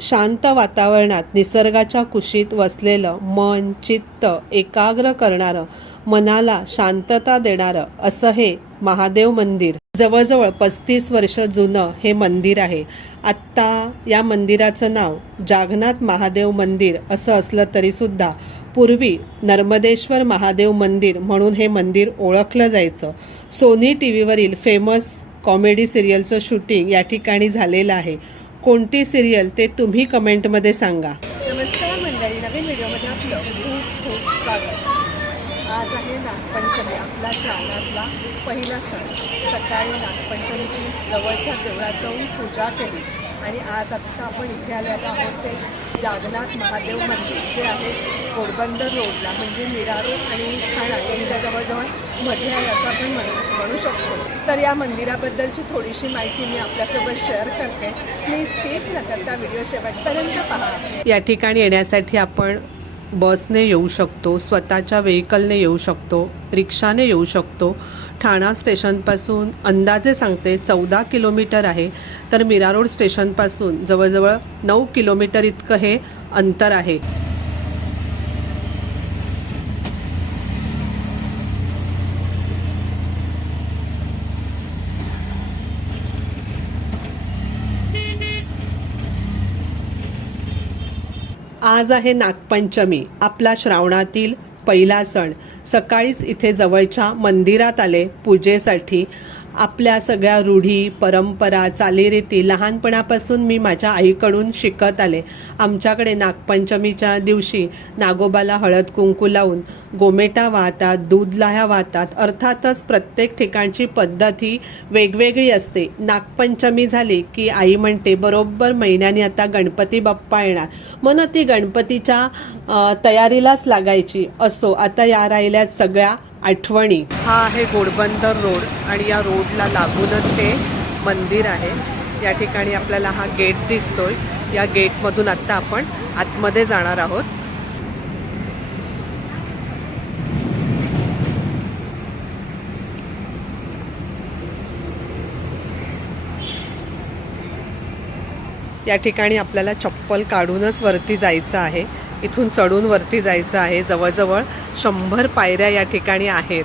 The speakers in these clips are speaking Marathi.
शांत वातावरणात निसर्गाच्या कुशीत वसलेलं मन चित्त एकाग्र करणारं मनाला शांतता देणारं असं हे महादेव मंदिर. जवळजवळ पस्तीस वर्ष जुनं हे मंदिर आहे. आत्ता या मंदिराचं नाव जागनाथ महादेव मंदिर असं असलं तरीसुद्धा पूर्वी नर्मदेश्वर महादेव मंदिर म्हणून हे मंदिर ओळखलं जायचं. सोनी टी व्हीवरील फेमस कॉमेडी सिरियलचं शूटिंग या ठिकाणी झालेलं आहे. कोणती सिरियल ते तुम्ही कमेंटमध्ये सांगा. नमस्कार मंडळी नवीन व्हिडिओमध्ये आपलं खूप खूप स्वागत. आज आहे नागपंचमी आपला श्रावणातला पहिला सण. सकाळी नागपंचमीची जवळच्या देवळात जाऊन पूजा केली. आणि आज आत्ता आपण इथे आलेलो आहोत ते जागनाथ महादेव मंदिर जे आहे पोरबंदर रोडला म्हणजे मीरा रोड आणि ठाणा यांच्या जवळजवळमध्ये आहे असं आपण म्हणू म्हणू शकतो. तर या मंदिराबद्दलची थोडीशी माहिती मी आपल्यासोबत शेअर करते. प्लीज स्किप न करता व्हिडिओ शेवटपर्यंत पहा. या ठिकाणी येण्यासाठी आपण बसने येऊ शकतो स्वतःच्या व्हेकलने येऊ शकतो रिक्षाने येऊ शकतो. ठाणा स्टेशनपासून अंदाजे सांगते चौदा किलोमीटर आहे. तर मीरा रोड स्टेशनपासून जवळजवळ नऊ किलोमीटर इतकं हे अंतर आहे. आज आहे नागपंचमी आपला श्रावणातील पहिला सण. सकाळीच इथे जवळच्या मंदिरात आले पूजेसाठी. आपल्या सगळ्या रूढी परंपरा चालीरीती लहानपणापासून मी माझ्या आईकडून शिकत आले. आमच्याकडे नागपंचमीच्या दिवशी नागोबाला हळद कुंकू लावून गोमेटा वाहतात दूध लाह्या वाहतात. अर्थातच प्रत्येक ठिकाणची पद्धत ही वेगवेगळी असते. नागपंचमी झाली की आई म्हणते बरोबर महिन्याने आता गणपती बाप्पा येणार. म्हणून ती गणपतीच्या तयारीलाच लागायची. असो आता या राहिल्यात सगळ्या आठवणी. हा आहे घोडबंदर रोड आणि या रोडला लागूनच हे मंदिर आहे. या ठिकाणी आपल्याला हा गेट दिसतोय. या गेटमधून आत्ता आपण आतमध्ये जाणार आहोत. या ठिकाणी आपल्याला चप्पल काढूनच वरती जायचं आहे. इथून चढून वरती जायचं आहे. जवळजवळ शंभर पायऱ्या या ठिकाणी आहेत.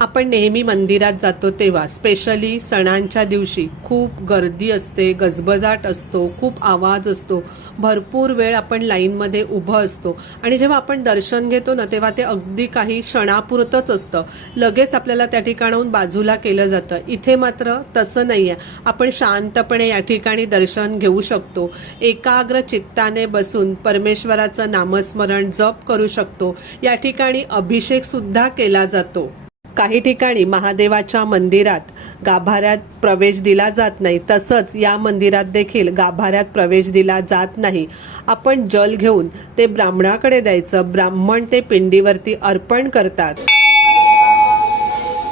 आपण नेहमी मंदिरात जातो तेव्हा स्पेशली सणांच्या दिवशी खूप गर्दी असते गजबजाट असतो खूप आवाज असतो भरपूर वेळ आपण लाईनमध्ये उभं असतो. आणि जेव्हा आपण दर्शन घेतो ना तेव्हा ते अगदी काही क्षणापुरतंच असतं. लगेच आपल्याला त्या ठिकाणाहून बाजूला केलं जातं. इथे मात्र तसं नाही आहे आपण शांतपणे या ठिकाणी दर्शन घेऊ शकतो. एकाग्र चित्ताने बसून परमेश्वराचं नामस्मरण जप करू शकतो. या ठिकाणी अभिषेकसुद्धा केला जातो. काही ठिकाणी महादेवाच्या मंदिरात गाभाऱ्यात प्रवेश दिला जात नाही. तसंच या मंदिरात देखील गाभाऱ्यात प्रवेश दिला जात नाही. आपण जल घेऊन ते ब्राह्मणाकडे द्यायचं. ब्राह्मण ते पिंडीवरती अर्पण करतात.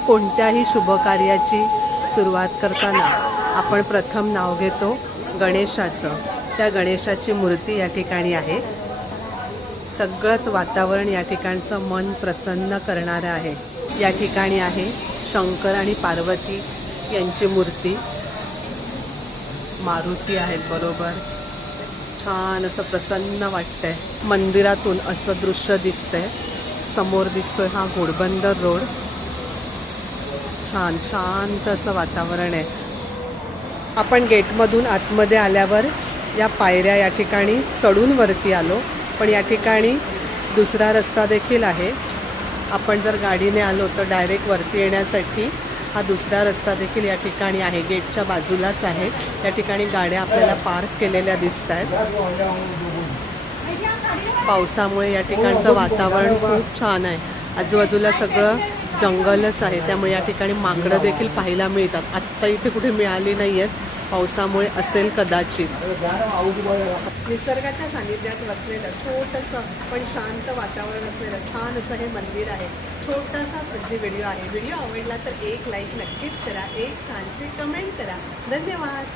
कोणत्याही शुभकार्याची सुरुवात करताना आपण प्रथम नाव घेतो गणेशाचं. त्या गणेशाची मूर्ती या ठिकाणी आहे. सगळंच वातावरण या ठिकाणचं मन प्रसन्न करणारं आहे. या ठिकाणी आहे. शंकर आणि पार्वती यांची मूर्ती. मारुती आहेत बरोबर. छान असं प्रसन्न वाटतंय. मंदिरातून असं दृश्य दिसतंय. समोर दिसतोय हा घोडबंदर रोड. छान शांत असं वातावरण आहे. आपण गेटमधून आतमध्ये आल्यावर या पायऱ्या या ठिकाणी चढून वरती आलो. पण या ठिकाणी दुसरा रस्ता देखील आहे. आपण जर गाडीने आलो तर डायरेक्ट वरती येण्यासाठी हा दुसरा रस्ता देखील या ठिकाणी आहे. गेटच्या बाजूलाच आहे. या ठिकाणी गाड्या आपल्याला पार्क केलेल्या दिसत आहेत. पावसामुळे या ठिकाणचं वातावरण खूप छान आहे. आजूबाजूला सगळं जंगलच आहे. त्यामुळे या ठिकाणी माकडं देखील पाहायला मिळतात. आत्ता इथे कुठे मिळाली नाही आहेत पावसामुळे असेल कदाचित. निसर्गाच्या सानिध्यात वसलेलं छोटंसं पण शांत वातावरण असलेलं छान असं हे मंदिर आहे. छोटासा अगदी व्हिडिओ आहे. व्हिडिओ आवडला तर एक लाईक नक्कीच करा. एक छानशी कमेंट करा. धन्यवाद.